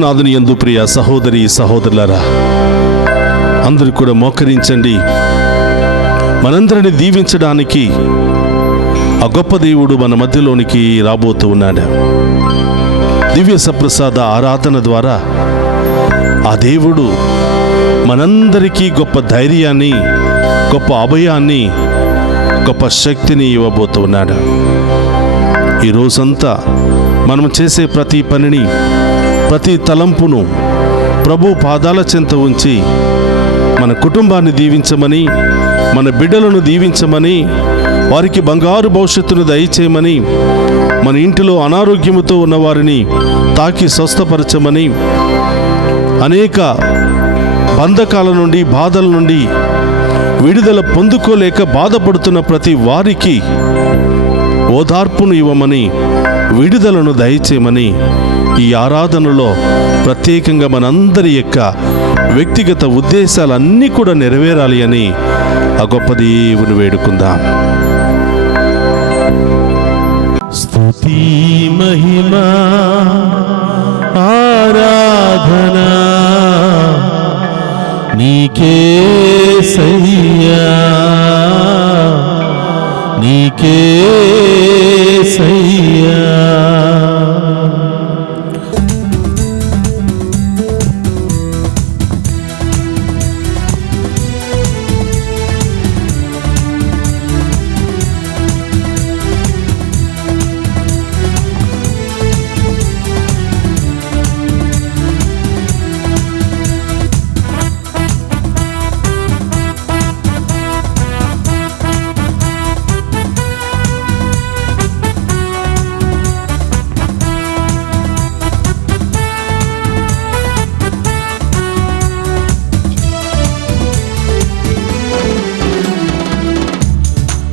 క్రీస్తునాథుని యందు ప్రియ సహోదరి సహోదరులారా, అందరూ కూడా మోకరించండి. మనందరిని దీవించడానికి ఆ గొప్ప దేవుడు మన మధ్యలోనికి రాబోతూ ఉన్నాడు. దివ్య సప్రసాద ఆరాధన ద్వారా ఆ దేవుడు మనందరికీ గొప్ప ధైర్యాన్ని, గొప్ప అభయాన్ని, గొప్ప శక్తిని ఇవ్వబోతూ ఉన్నాడు. ఈ రోజంతా మనం చేసే ప్రతి పనిని, ప్రతి తలంపును ప్రభు పాదాల చెంత ఉంచి మన కుటుంబాన్ని దీవించమని, మన బిడ్డలను దీవించమని, వారికి బంగారు భవిష్యత్తును దయచేయమని, మన ఇంటిలో అనారోగ్యముతో ఉన్నవారిని తాకి స్వస్థపరచమని, అనేక బంధకాల నుండి, బాధల నుండి విడుదల పొందుకోలేక బాధపడుతున్న ప్రతి వారికి ఓదార్పును ఇవ్వమని, విడుదలను దయచేయమని ఈ ఆరాధనలో ప్రత్యేకంగా మనందరి యొక్క వ్యక్తిగత ఉద్దేశాలన్నీ కూడా నెరవేరాలి అని ఆ గొప్ప దేవుని వేడుకుందాం. స్తుతి మహిమా ఆరాధనా నీకేసయ్యా, నీకేసయ్యా.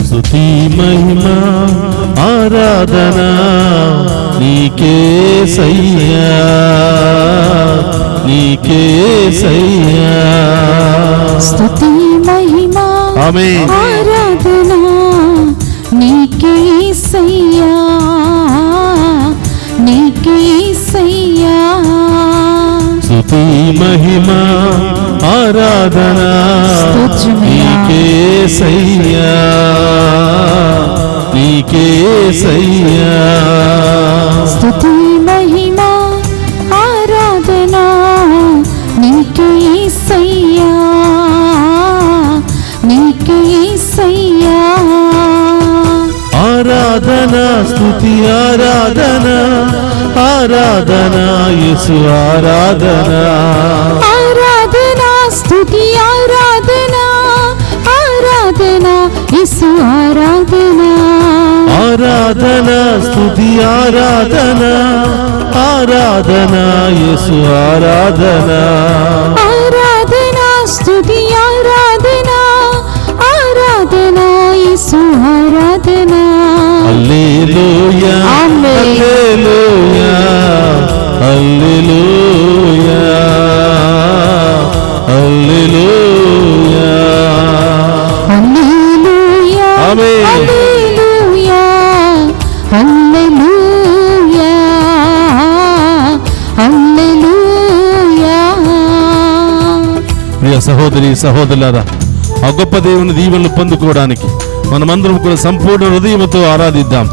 స్తుతి మహిమా ఆరాధనా నీకేసయ్యా, నీకేసయ్యా. స్తుతి మహిమా ఆమేన్. ఆరాధనా నీకేసయ్యా, నీకేసయ్యా. స్తుతి మహిమా ఆరాధనా నీకేసయ్యా, నీకేసయ్యా. స్తుతి మహిమా ఆరాధనా నీకేసయ్యా, నీకేసయ్యా. ఆరాధనా స్తుతి ఆరాధనా, ఆరాధనా యేసు ఆరాధనా. ఆరాధనా స్తుతి ఆరాధనా, ఆరాధనా యేసు ఆరాధనా. ఆరాధనా స్తుతి ఆరాధనా, ఆరాధనా యేసు ఆరాధనా. ఆరాధనా స్తుతి ఆరాధనా, ఆరాధనా యేసు ఆరాధనా. హల్లెలూయా, ఆమేన్. హల్లెలూయా, హల్లెలూయా, హల్లెలూయా. హల్లెలూయా, ఆమేన్. హల్లెలూయా, హల్లెలూయా, హల్లెలూయా. ప్రియ సహోదరి సహోదరులారా, ఆ గొప్ప దేవుని దీవెనలు పొందుకోవడానికి మనమందరం కూడా సంపూర్ణ హృదయంతో ఆరాధిద్దాం.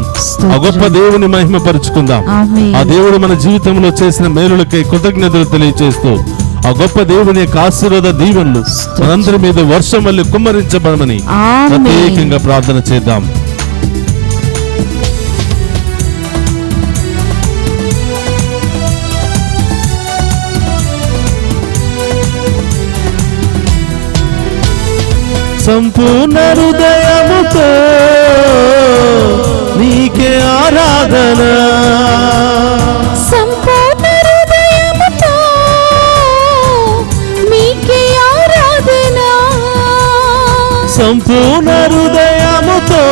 ఆ గొప్ప దేవుని మహిమపరుచుకుందాం. ఆమేన్. ఆ దేవుడు మన జీవితంలో చేసిన మేలులకై కృతజ్ఞతలు తెలియజేస్తూ ఆ గొప్ప దేవుని యొక్క ఆశీర్వాద దీవెనలు మనందరి మీద వర్షం వల్ల కుమ్మరించబడమని ఆమేన్. ప్రత్యేకంగా ప్రార్థన చేద్దాం. సంపూర్ణ హృదయముతో నీకే ఆరాధన, సంపూర్ణ హృదయముతో నీకే ఆరాధన, సంపూర్ణ హృదయముతో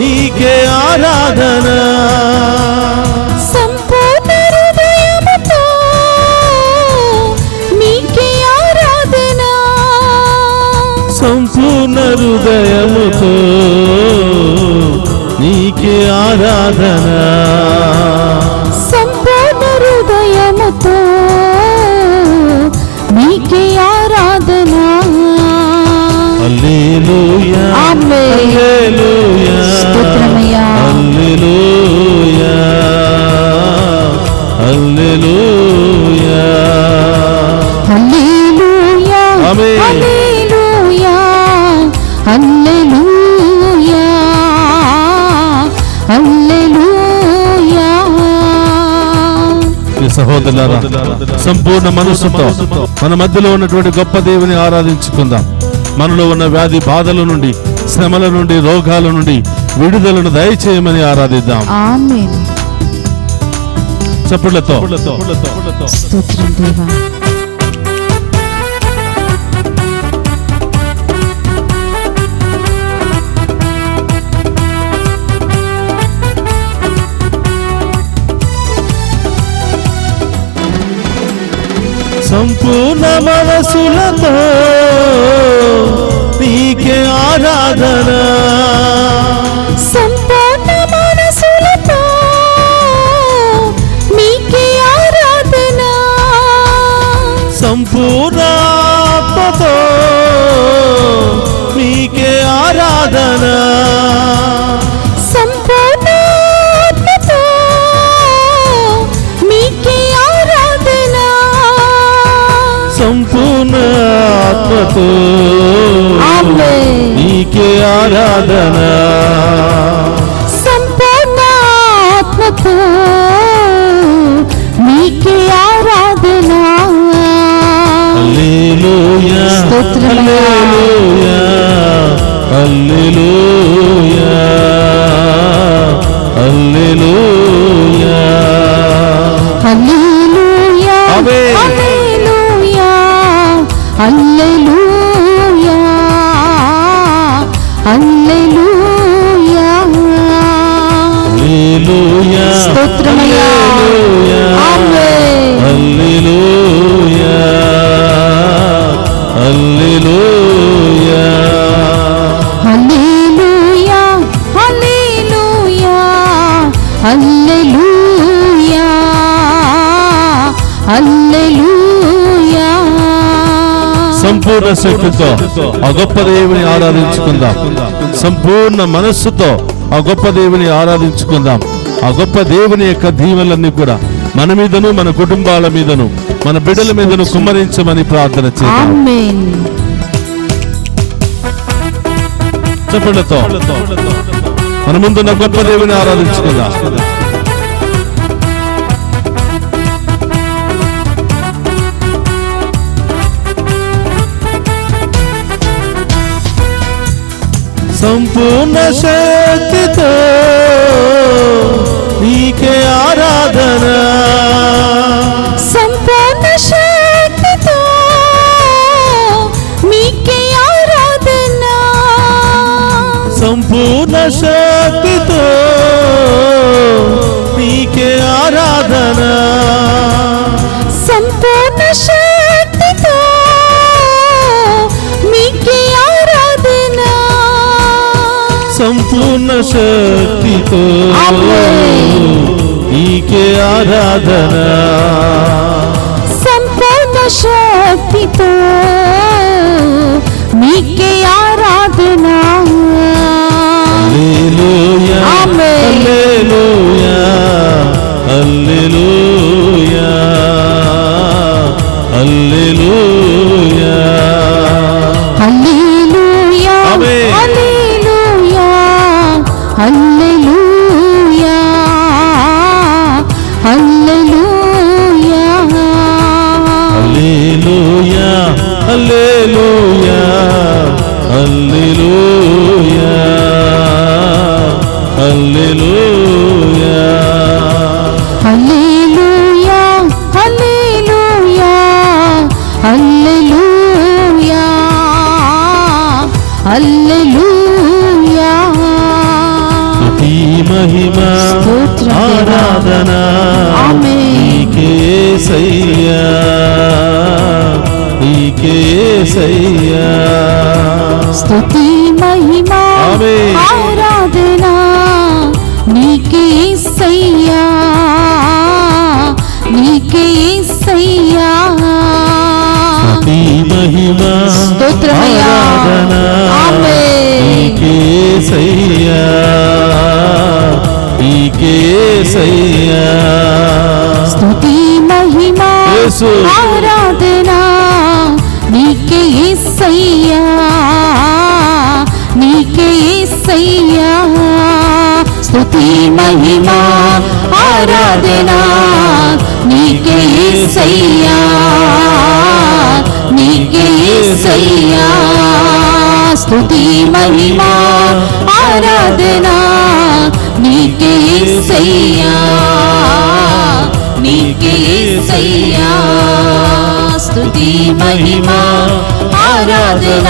నీకే ఆరాధన. సంపూర్ణ హృదయముతో నీకే ఆరాధన, సంపూర్ణ హృదయముతో నీకే ఆరాధన, సంపూర్ణ హృదయముతో హల్లెలూయా స్తోత్రమయ్యా. హల్లెలూయా హల్లెలూయా హల్లెలూయా ఆమేన్. హల్లెలూయా హల్లెలూయా హల్లెలూయా. ఈ సహోదరులారా, సంపూర్ణ మనస్సుతో మన మధ్యలో ఉన్నటువంటి గొప్ప దేవుని ఆరాధించుకుందాం. మనలో ఉన్న వ్యాధి బాధల నుండి, శ్రమల నుండి, రోగాల నుండి విడుదలను దయచేయమని ఆరాధిద్దాం. ఆమేన్. చప్పుళ్లతో స్తోత్రం దేవా. సంపూర్ణ మనసులతో నీకే ఆరాధన, సంపూర్ణ మనసులతో నీకే ఆరాధన, సంపూర్ణ ఆత్మతో నీకే ఆరాధన, సంపూర్ణ ఆత్మతో నీకే ఆరాధన, సంపూర్ణ ఆత్మతో ఆమేన్. నీకే ఆరాధన, సంపూర్ణ ఆత్మతో నీకే ఆరాధన. హల్లెలూయా స్తోత్రమయ్యా. హల్లెలూయా హల్లెలూయా హల్లెలూయా హల్లెలూయా ఆమేన్. హల్లెలూయా హల్లెలూయా హల్లెలూయా. హల్లెలూయా స్తోత్రమయ్యా. ఆమేన్. హల్లెలూయా హల్లెలూయా హల్లెలూయా హల్లెలూయా హల్లెలూయా హల్లెలూయా. సంపూర్ణ శక్తితో ఆ గొప్ప దేవుని ఆరాధించుకుందాం. సంపూర్ణ మనస్సుతో ఆ గొప్ప దేవుని ఆరాధించుకుందాం. ఆ గొప్ప దేవుని యొక్క దీవెనలన్నీ కూడా మన మీదను, మన కుటుంబాల మీదను, మన బిడ్డల మీదను కుమ్మరించమని ప్రార్థన చేద్దాం. ఆమేన్. చెప్పండితో మన ముందున్న గొప్ప దేవుని ఆరాధించుకుందాం. సంపూర్ణ శక్తితో నీకే ఆరాధన, సంపూర్ణ శక్తితో నీకే ఆరాధన, సంపూర్ణ శక్తితో నీకే ఆరాధన, సంపూర్ణ శక్తితో నీకే ఆరాధన, సంపూర్ణ శక్తితో ఆమేన్. నీకే ఆరాధన, సంపూర్ణ శక్తితో నీకే ఆరాధన. హల్లెలూయా ఆమేన్. హల్లెలూయా హల్లెలూయా హల్లెలూయా హల్లెలూయా ఆమేన్. హల్లెలూయా హల్లెలూయా హల్లెలూయా. హల్లెలూయా హల్లెలూయా హల్లెలూయా హల్లెలూయా హల్లెలూయా హల్లెలూయా హల్లెలూయా హల్లెలూయా. స్తుతి మహిమ స్తోత్రం దేవా. ఆరాధన ఆమేన్. నీకే యేసయ్యా, నీకే యేసయ్యా. స్తుతి మహిమ ఆమేన్. ఆరాధన నీకే యేసయ్యా, నీకే యేసయ్యా. స్తుతి మహిమ స్తోత్రమయ్యా. ఆరాధన ఆమేన్. నీకే యేసయ్యా స్తుతి మహిమ యేసు ఆరాధన నీకే యేసయ్యా నీకే యేసయ్యా స్తుతి మహిమ ఆరాధన నీకే యేసయ్యా నీకే యేసయ్యా స్తుతి మహిమ ఆరాధన నీకే యేసయ్యా నీకే యేసయ్యా స్తుతి మహిమ ఆరాధన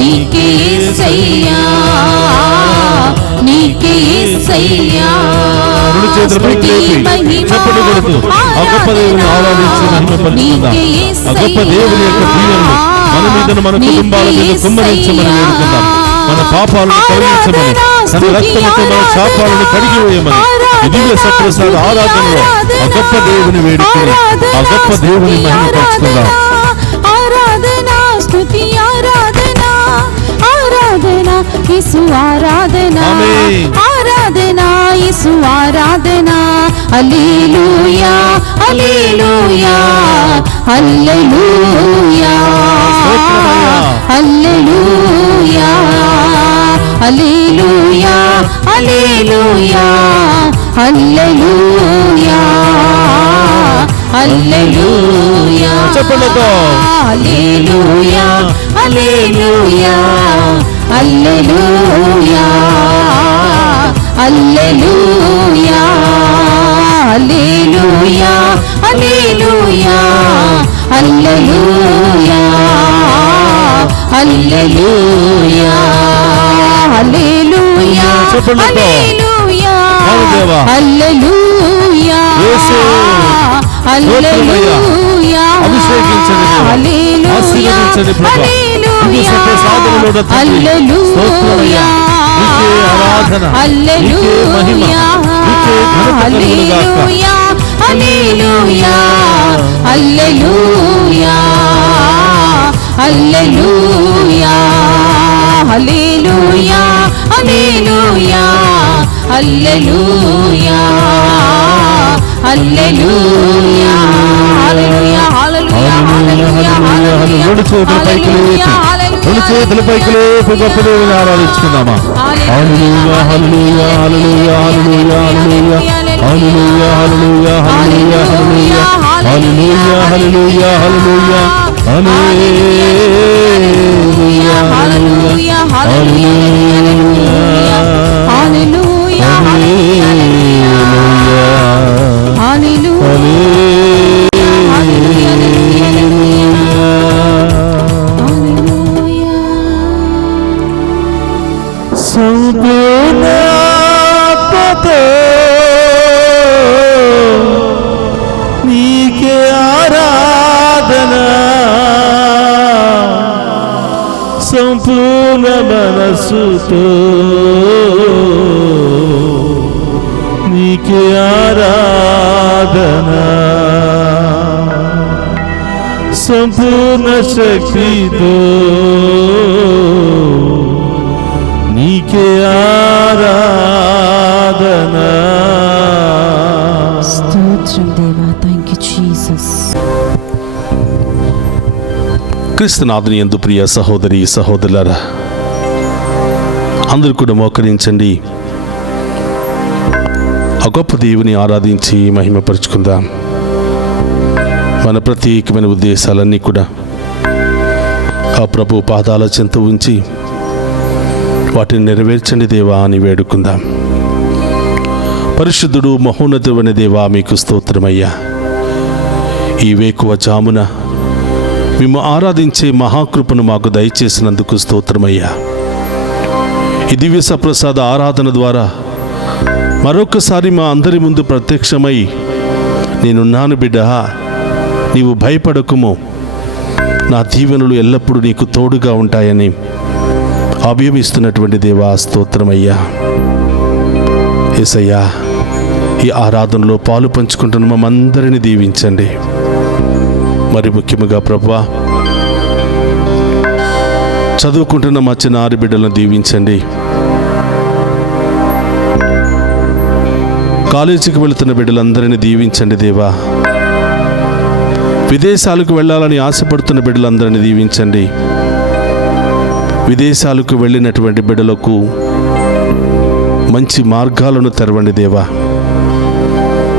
నీకే యేసయ్యా నీకే యేసయ్యా రెండు చేతుల పైకి లేపి చప్పట్లు కొడుతూ ఆ గొప్ప దేవుని ఆరాధించి మహిమపరుచుకుందాం. ఆ గొప్ప దేవుని యొక్క దీవెనలు మన మీద మన కుటుంబాల మీద కుమ్మరించమని వేడుకుందాం. మన పాపాలను కడిగించమని తన రక్తముతో మన శాపాలను కడిగి వేయమని దివ్య సప్రసాద ఆరాధనలో ఆ గొప్ప దేవుని వేడుకొని ఆ గొప్ప దేవుని మహిమపరుచుకుందాం. ఆరాధన స్తుతి ఆరాధన ఆరాధన యేసు ఆరాధన ఆమేన్. ఆరాధన యేసు ఆరాధన హల్లెలూయా హల్లెలూయా హల్లెలూయా హల్లెలూయా హల్లెలూయా హల్లెలూయా హల్లెలూయా హల్లెలూయా చప్పట్లతో హల్లెలూయా హల్లెలూయా హల్లెలూయా హల్లెలూయా హల్లెలూయా హల్లెలూయా హల్లెలూయా హల్లెలూయా హల్లెలూయా చప్పట్లతో హల్లెలూయా అవును దేవా. హల్లెలూయా యేసు హల్లెలూయా అభిషేకించండి దేవా. హల్లెలూయా ఆశీర్వదించండి ప్రభా. దివ్య సప్రసాదములో తండ్రి స్తోత్రమయ్యా. నీకే ఆరాధన నీకే మహిమ నీకే ఘనత కలుగును గాక. హల్లెలూయా హల్లెలూయా హల్లెలూయా హల్లెలూయా హల్లెలూయా హల్లెలూయా హల్లెలూయా హల్లెలూయా హల్లెలూయా హల్లెలూయా హల్లెలూయా రెండు చేతుల పైకి లేపి రెండు చేతుల పైకి లేపి గొప్ప దేవుని ఆరాధించుకుందామా. హల్లెలూయా హల్లెలూయా హల్లెలూయా హల్లెలూయా హల్లెలూయా హల్లెలూయా హల్లెలూయా హల్లెలూయా హల్లెలూయా హల్లెలూయా హల్లెలూయా హల్లెలూయా హల్లెలూయా హల్లెలూయా సంపూర్ణతో నీకే ఆరాధన సంపూర్ణ మనసుతో నీకే ఆరాధన సంపూర్ణ శక్తితో నీకే ఆరాధన. స్తోత్రం దేవా. Thank you Jesus. క్రీస్తునాథుని యందు ప్రియ సహోదరి సహోదరులారా, అందరూ కూడా మోకరించండి. ఆ గొప్ప దేవుని ఆరాధించి మహిమపరుచుకుందాం. మన ప్రత్యేకమైన ఉద్దేశాలన్నీ కూడా ఆ ప్రభు పాదాల చెంత ఉంచి వాటిని నెరవేర్చండి దేవా అని వేడుకుందాం. పరిశుద్ధుడు మహోన్నతుడైన దేవా మీకు స్తోత్రమయ్యా. ఈ వేకువ జామున మేము ఆరాధించే మహాకృపను మాకు దయచేసినందుకు స్తోత్రమయ్యా. ఈ దివ్య సప్రసాద ఆరాధన ద్వారా మరొకసారి మా అందరి ముందు ప్రత్యక్షమై నేనున్నాను బిడ్డ, నీవు భయపడకుము, నా దీవెనలు ఎల్లప్పుడూ నీకు తోడుగా ఉంటాయని అభయమిస్తున్నటువంటి దేవా స్తోత్రమయ్యా. యేసయ్యా, ఈ ఆరాధనలో పాలు పంచుకుంటున్న మమ్మందరినీ దీవించండి. మరి ముఖ్యముగా ప్రభువా, చదువుకుంటున్న మా చిన్న ఆడబిడ్డలను దీవించండి. కాలేజీకి వెళుతున్న బిడ్డలందరినీ దీవించండి దేవా. విదేశాలకు వెళ్ళాలని ఆశపడుతున్న బిడ్డలందరినీ దీవించండి. విదేశాలకు వెళ్ళినటువంటి బిడ్డలకు మంచి మార్గాలను తెరవండి దేవా.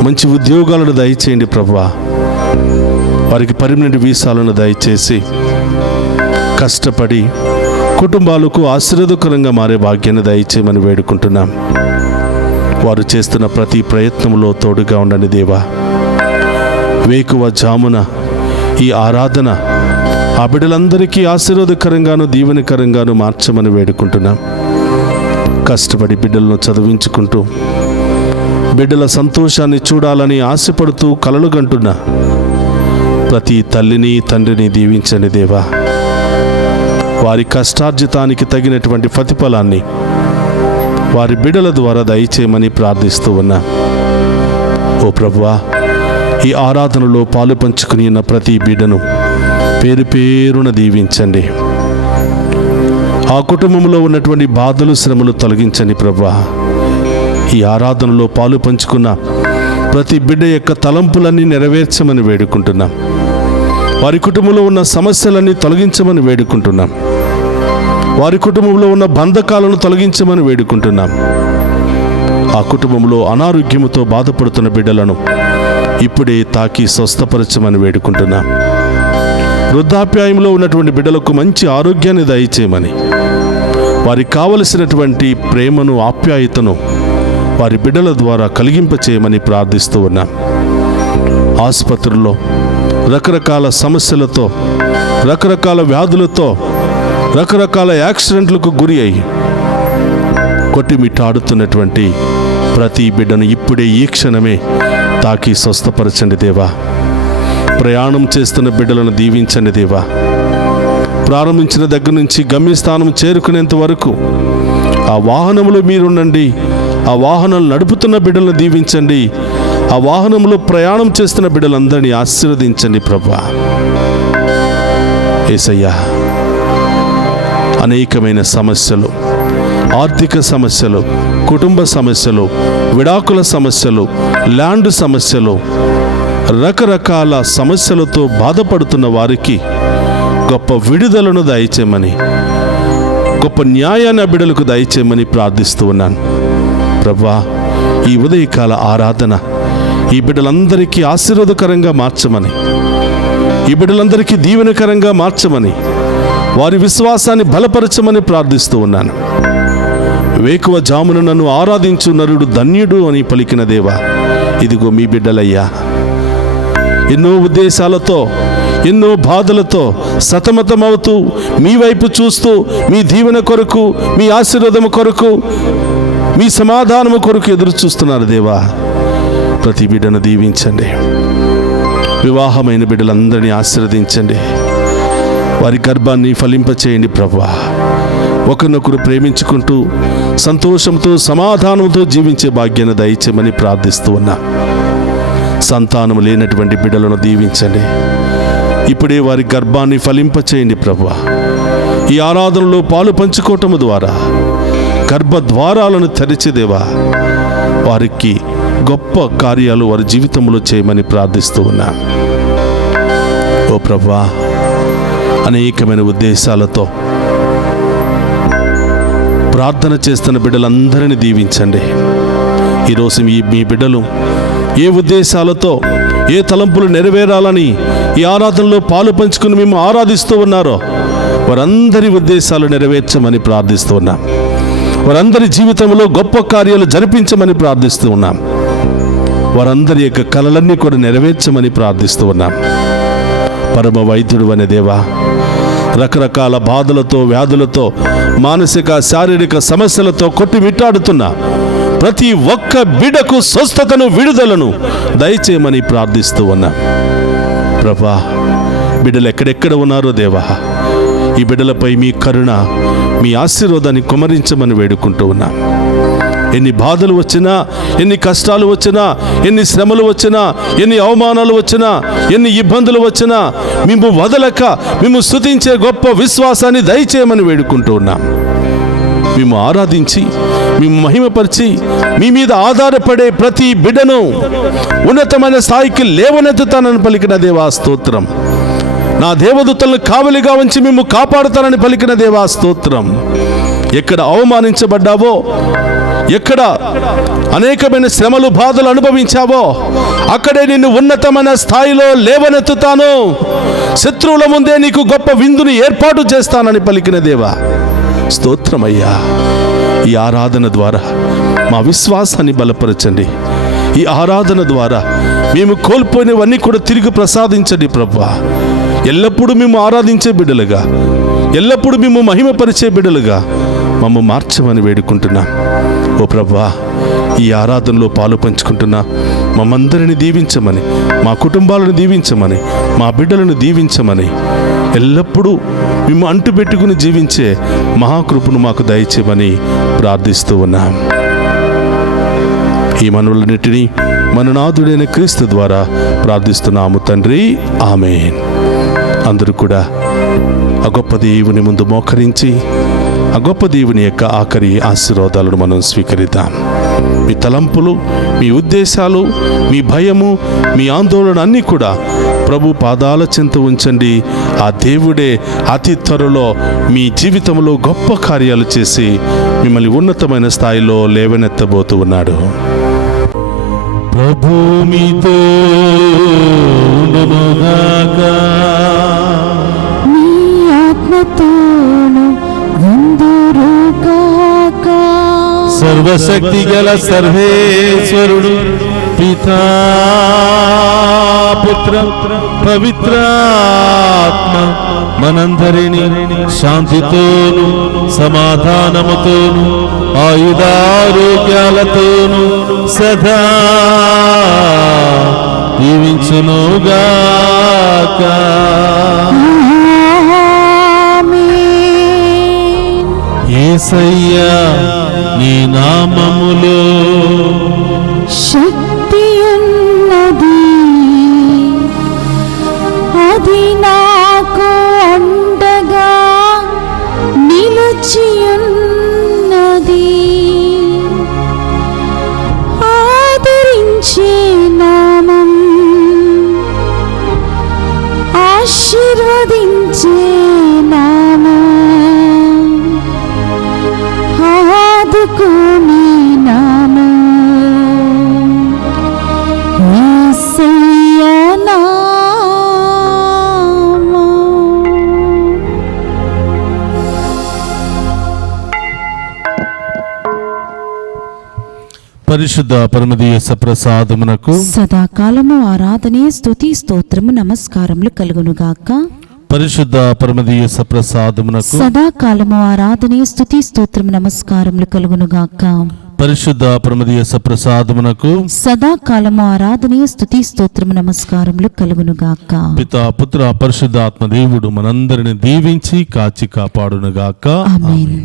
మంచి ఉద్యోగాలను దయచేయండి ప్రభువా. వారికి పర్మనెంట్ వీసాలను దయచేసి కష్టపడి కుటుంబాలకు ఆశీర్వాదకరంగా మారే భాగ్యాన్ని దయచేయమని వేడుకుంటున్నాం. వారు చేస్తున్న ప్రతి ప్రయత్నంలో తోడుగా ఉండండి దేవా. వేకువ జామున ఈ ఆరాధన ఆ బిడ్డలందరికీ ఆశీర్వాదకరంగాను దీవెనకరంగాను మార్చమని వేడుకుంటున్నాం. కష్టపడి బిడ్డలను చదివించుకుంటూ బిడ్డల సంతోషాన్ని చూడాలని ఆశపడుతూ కలలు గంటున్న ప్రతి తల్లిని తండ్రిని దీవించండి దేవా. వారి కష్టార్జితానికి తగినటువంటి ప్రతిఫలాన్ని వారి బిడ్డల ద్వారా దయచేయమని ప్రార్థిస్తూ ఉన్నా. ఓ ప్రభువా, ఈ ఆరాధనలో పాలు పంచుకుని ఉన్న ప్రతి బిడ్డను పేరు పేరున దీవించండి. ఆ కుటుంబంలో ఉన్నటువంటి బాధలు శ్రమలు తొలగించండి ప్రభువా. ఈ ఆరాధనలో పాలు పంచుకున్న ప్రతి బిడ్డ యొక్క తలంపులన్నీ నెరవేర్చమని వేడుకుంటున్నాం. వారి కుటుంబంలో ఉన్న సమస్యలన్నీ తొలగించమని వేడుకుంటున్నాం. వారి కుటుంబంలో ఉన్న బంధకాలను తొలగించమని వేడుకుంటున్నాం. ఆ కుటుంబంలో అనారోగ్యముతో బాధపడుతున్న బిడ్డలను ఇప్పుడే తాకి స్వస్థపరచమని వేడుకుంటున్నాం. వృద్ధాప్యాయంలో ఉన్నటువంటి బిడ్డలకు మంచి ఆరోగ్యాన్ని దయచేయమని, వారికి కావలసినటువంటి ప్రేమను ఆప్యాయతను వారి బిడ్డల ద్వారా కలిగింపచేయమని ప్రార్థిస్తూ ఉన్నాం. ఆసుపత్రుల్లో రకరకాల సమస్యలతో, రకరకాల వ్యాధులతో, రకరకాల యాక్సిడెంట్లకు గురి అయ్యి కొట్టిమిట్టాడుతున్నటువంటి ప్రతి బిడ్డను ఇప్పుడే ఈ క్షణమే తాకి స్వస్థపరచండి దేవా. ప్రయాణం చేస్తున్న బిడ్డలను దీవించండి దేవా. ప్రారంభించిన దగ్గర నుంచి గమ్యస్థానం చేరుకునేంత వరకు ఆ వాహనంలో మీరుండండి. ఆ వాహనాలు నడుపుతున్న బిడ్డలను దీవించండి. ఆ వాహనంలో ప్రయాణం చేస్తున్న బిడ్డలందరినీ ఆశీర్వదించండి ప్రభువా. యేసయ్యా, అనేకమైన సమస్యలు, ఆర్థిక సమస్యలు, కుటుంబ సమస్యలు, విడాకుల సమస్యలు, ల్యాండ్ సమస్యలు, రకరకాల సమస్యలతో బాధపడుతున్న వారికి గొప్ప విడుదలను దయచేయమని, గొప్ప న్యాయాన్ని బిడ్డలకు దయచేయమని ప్రార్థిస్తూ ఉన్నాను ప్రభువా. ఈ ఉదయకాల ఆరాధన ఈ బిడ్డలందరికీ ఆశీర్వాదకరంగా మార్చమని, ఈ బిడ్డలందరికీ దీవెనకరంగా మార్చమని, వారి విశ్వాసాన్ని బలపరచమని ప్రార్థిస్తూ ఉన్నాను. వేకువ జామున నన్ను ఆరాధించు నరుడు ధన్యుడు అని పలికిన దేవా, ఇదిగో మీ బిడ్డలయ్యా. ఎన్నో ఉద్దేశాలతో, ఎన్నో బాధలతో సతమతమవుతూ మీ వైపు చూస్తూ మీ దీవెన కొరకు, మీ ఆశీర్వాదము కొరకు, మీ సమాధానము కొరకు ఎదురు చూస్తున్నారు దేవా. ప్రతి బిడ్డను దీవించండి. వివాహమైన బిడ్డలందరినీ ఆశీర్వదించండి. వారి గర్భాన్ని ఫలింపచేయండి ప్రభువా. ఒకరినొకరు ప్రేమించుకుంటూ సంతోషంతో సమాధానంతో జీవించే భాగ్యాన్ని దయచేయమని ప్రార్థిస్తూ ఉన్నా. సంతానం లేనటువంటి బిడ్డలను దీవించండి. ఇప్పుడే వారి గర్భాన్ని ఫలింపచేయండి ప్రభువా. ఈ ఆరాధనలో పాలు పంచుకోవటం ద్వారా గర్భద్వారాలను తెరిచేదేవా, వారికి గొప్ప కార్యాలు వారి జీవితంలో చేయమని ప్రార్థిస్తూ ఉన్నా. ఓ ప్రభువా, అనేకమైన ఉద్దేశాలతో ప్రార్థన చేస్తున్న బిడ్డలందరినీ దీవించండి. ఈరోజు మీ బిడ్డలు ఏ ఉద్దేశాలతో, ఏ తలంపులు నెరవేరాలని ఈ ఆరాధనలో పాలు పంచుకుని మేము ఆరాధిస్తూ ఉన్నారో వారందరి ఉద్దేశాలు నెరవేర్చమని ప్రార్థిస్తూ ఉన్నాం. వారందరి జీవితంలో గొప్ప కార్యాలు జరిపించమని ప్రార్థిస్తూ ఉన్నాం. వారందరి యొక్క కలలన్నీ కూడా నెరవేర్చమని ప్రార్థిస్తూ ఉన్నాం. పరమ వైద్యుడు అనే దేవా, రకరకాల బాధలతో, వ్యాధులతో, మానసిక శారీరక సమస్యలతో కొట్టిమిట్టాడుతున్న ప్రతి ఒక్క బిడ్డకు స్వస్థతను, విడుదలను దయచేయమని ప్రార్థిస్తూ ఉన్నా. ప్రభా, బిడ్డలు ఎక్కడెక్కడ ఉన్నారో దేవా, ఈ బిడ్డలపై మీ కరుణ, మీ ఆశీర్వాదాన్ని కుమరించమని వేడుకుంటూ ఉన్నా. ఎన్ని బాధలు వచ్చినా, ఎన్ని కష్టాలు వచ్చినా, ఎన్ని శ్రమలు వచ్చినా, ఎన్ని అవమానాలు వచ్చినా, ఎన్ని ఇబ్బందులు వచ్చినా మేము వదలక మేము స్తుతించే గొప్ప విశ్వాసాన్ని దయచేయమని వేడుకుంటూ ఉన్నాం. మేము ఆరాధించి మేము మహిమపరిచి మీ మీద ఆధారపడే ప్రతి బిడ్డను ఉన్నతమైన స్థాయికి లేవనెత్తుతానని పలికిన దేవా స్తోత్రం. నా దేవదూతలను కావలిగా ఉంచి మేము కాపాడుతానని పలికిన దేవా స్తోత్రం. ఎక్కడ అవమానించబడ్డావో, ఎక్కడ అనేకమైన శ్రమలు బాధలు అనుభవించావో అక్కడే నిన్ను ఉన్నతమైన స్థాయిలో లేవనెత్తుతాను. శత్రువుల ముందే నీకు గొప్ప విందుని ఏర్పాటు చేస్తానని పలికిన దేవా స్తోత్రమయ్యా. ఈ ఆరాధన ద్వారా మా విశ్వాసాన్ని బలపరచండి. ఈ ఆరాధన ద్వారా మేము కోల్పోయినవన్నీ కూడా తిరిగి ప్రసాదించండి ప్రభువా. ఎల్లప్పుడూ మేము ఆరాధించే బిడ్డలుగా, ఎల్లప్పుడూ మేము మహిమపరిచే బిడ్డలుగా మమ్మ మార్చమని వేడుకుంటున్నాం. ఓ ప్రభువా, ఈ ఆరాధనలో పాలు పంచుకుంటున్నా మమ్మందరిని దీవించమని, మా కుటుంబాలను దీవించమని, మా బిడ్డలను దీవించమని, ఎల్లప్పుడూ మేము అంటుపెట్టుకుని జీవించే మహాకృపను మాకు దయచేయమని ప్రార్థిస్తూ ఉన్నాం. ఈ మనవులన్నిటినీ మన నాథుడైన క్రీస్తు ద్వారా ప్రార్థిస్తున్నాము తండ్రి, ఆమేన్. అందరూ కూడా ఆ గొప్ప దేవుని ముందు మోకరించి ఆ గొప్ప దేవుని యొక్క ఆఖరి ఆశీర్వాదాలను మనం స్వీకరిద్దాం. మీ తలంపులు, మీ ఉద్దేశాలు, మీ భయము, మీ ఆందోళన అన్నీ కూడా ప్రభు పాదాల చెంత ఉంచండి. ఆ దేవుడే అతి త్వరలో మీ జీవితంలో గొప్ప కార్యాలు చేసి మిమ్మల్ని ఉన్నతమైన స్థాయిలో లేవనెత్తబోతూ ఉన్నాడు. ప్రభు మీతో ఉండునుగాక. నీ ఆత్మతోను ఉందురుగాక. సర్వశక్తి గల సర్వేశ్వరుడు పితా పుత్ర పవిత్రాత్మ మనందరినీ శాంతితోను సమాధానముతోను ఆయుధారోగ్యాలతోను సదా దీవించునుగాక. యేసయ్యా, నీ నామములో శక్తి ఉన్నది, అది నాకు అండగా నిలిచియున్నది. ఆదరించే నామం, ఆశీర్వదించే నామం, ఆదుకునే నామం, యేసయ్య నామం. పరిశుద్ధ పరమదీయ సప్రసాదమునకు సదాకాలము ఆరాధనే స్తుతి స్తోత్రము నమస్కారములు కలుగునుగాక. పరిశుద్ధ పరమదీయ సప్రసాదమునకు సదాకాలము ఆరాధనే స్తుతి స్తోత్రము నమస్కారములు కలుగునుగాక. పరిశుద్ధ పరమదీయ సప్రసాదమునకు సదాకాలము ఆరాధనే స్తుతి స్తోత్రము నమస్కారములు కలుగునుగాక. పితా పుత్ర పరిశుద్ధాత్మ దేవుడు మనందరిని దీవించి కాచి కాపాడునుగాక. ఆమేన్.